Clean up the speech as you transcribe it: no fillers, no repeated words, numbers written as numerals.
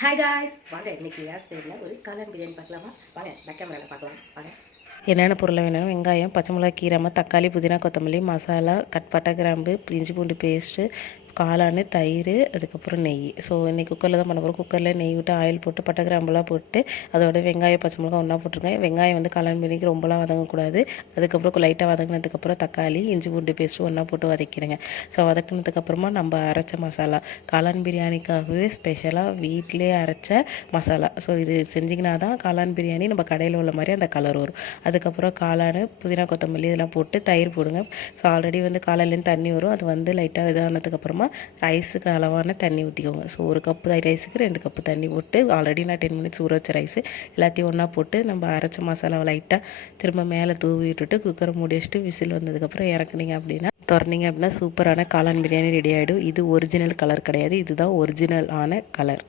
Hi guys, வாங்க இன்னைக்கு ஸ்டைலில் ஒரு காளான் பிரியாணி பார்க்கலாமா? வாங்க பேக் வேலை பார்க்கலாம் வாங்க. என்னென்ன பொருள் வேணும்? வெங்காயம், பச்சை மிளகாய், கீரை, தக்காளி, புதினா, கொத்தமல்லி, மசாலா, பட்டை, கிராம்பு, இஞ்சி பூண்டு பேஸ்ட்டு, காளான், தயிர், அதுக்கப்புறம் நெய். ஸோ இன்றைக்கி குக்கரில் தான் பண்ண போகிறோம். குக்கரில் நெய் விட்டு ஆயில் போட்டு பட்டை கிராம்பெலாம் போட்டு அதோட வெங்காயம் பச்சை மிளகாய் ஒன்றா போட்டிருக்கேன். வெங்காயம் வந்து காளான் பிரியாணிக்கு ரொம்பலாம் வதங்கக்கூடாது. அதுக்கப்புறம் லைட்டாக வதங்கினதுக்கப்புறம் தக்காளி, இஞ்சி பூண்டு பேஸ்ட்டு ஒன்றா போட்டு வதக்கிடுங்க. ஸோ வதக்கினதுக்கப்புறமா நம்ம அரைச்ச மசாலா, காளான் பிரியாணிக்காகவே ஸ்பெஷலாக வீட்டிலே அரைச்ச மசாலா. ஸோ இது செஞ்சிங்கன்னா தான் காளான் பிரியாணி நம்ம கடையில் உள்ள மாதிரி அந்த கலர் வரும். அதுக்கப்புறம் காளான், புதினா, கொத்தமல்லி இதெல்லாம் போட்டு தயிர் போடுங்க. ஸோ ஆல்ரெடி வந்து காலையிலேருந்து தண்ணி வரும். அது வந்து லைட்டாக இதானதுக்கப்புறமா ரைஸுக்கு அளவான தண்ணி ஊற்றிக்கோங்க. ஸோ ஒரு கப்பு ரைஸுக்கு 2 கப்பு தண்ணி போட்டு ஆல்ரெடி நான் 10 மினிட்ஸ் ஊற வச்ச ரைஸு எல்லாத்தையும் ஒன்றா போட்டு நம்ம அரைச்ச மசாலாவை லைட்டாக திரும்ப மேலே தூவி விட்டுட்டு குக்கரை மூடி வச்சுட்டு விசில் வந்ததுக்கப்புறம் இறக்குனீங்க அப்படின்னா திறந்தீங்க அப்படின்னா சூப்பரான காளான் பிரியாணி ரெடி ஆகிடும். இது ஒரிஜினல் கலர் கிடையாது, இதுதான் ஒரிஜினல் ஆன கலர்.